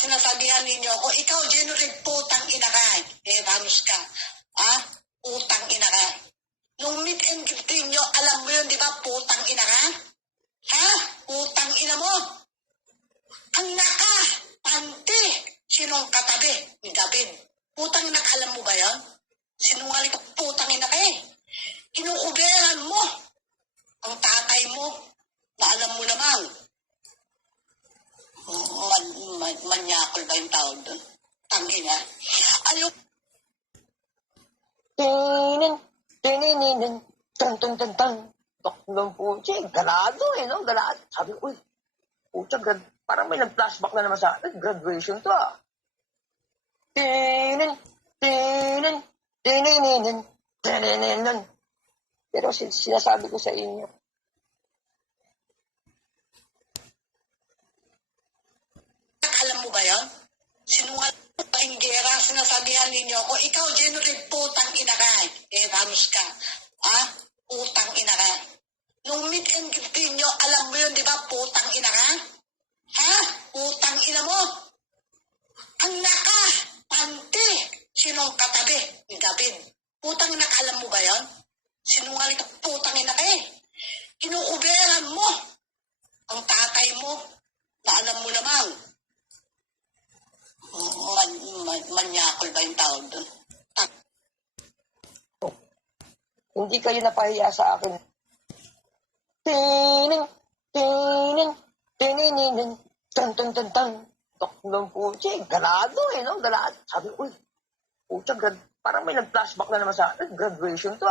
sinasabihan ninyo ako, ikaw, Genuine, putang ina ka. Evanus ka. Putang ina ka. Nung meet and greet ninyo, alam mo yun, di ba, putang ina ka? Putang ina mo. Ang naka, pante, sinong katabi ni David? Putang ina ka, alam mo ba yan? Sinungaling ka, putang ina ka eh. Kinukuberan mo ang tatay mo na alam mo namang manyakol ba yung tawag doon? Tangina. Ayaw. Tininin, tang. Taklong puti, ganado no? Ganado. Sabi ko, uy, puta, parang may nag-flashback na naman sa akin. Graduation to Tininin. Pero sinasabi ko sa inyo, alam mo ba yan? Sinungaling pa yung gera, sinasabihan ninyo ako, ikaw, Genuine, putang ina ka. Evanus ka. Putang ina ka. Nung meet and greet ninyo, alam mo yun, di ba, putang ina ka? Putang ina mo. Ang naka, pante, sinong katabi ni David? Putang ina ka, alam mo ba yan? Sinungaling ka, putang ina ka eh. Kinukuberan mo ang tatay mo na alam mo namang manyakol ba yung tawag doon? hindi kayo napahiya sa akin. Tininin, tang. Taklong puti, ganado no? Ganado. Sabi ko, uy, puta, parang may nag-flashback na naman sa akin. Graduation to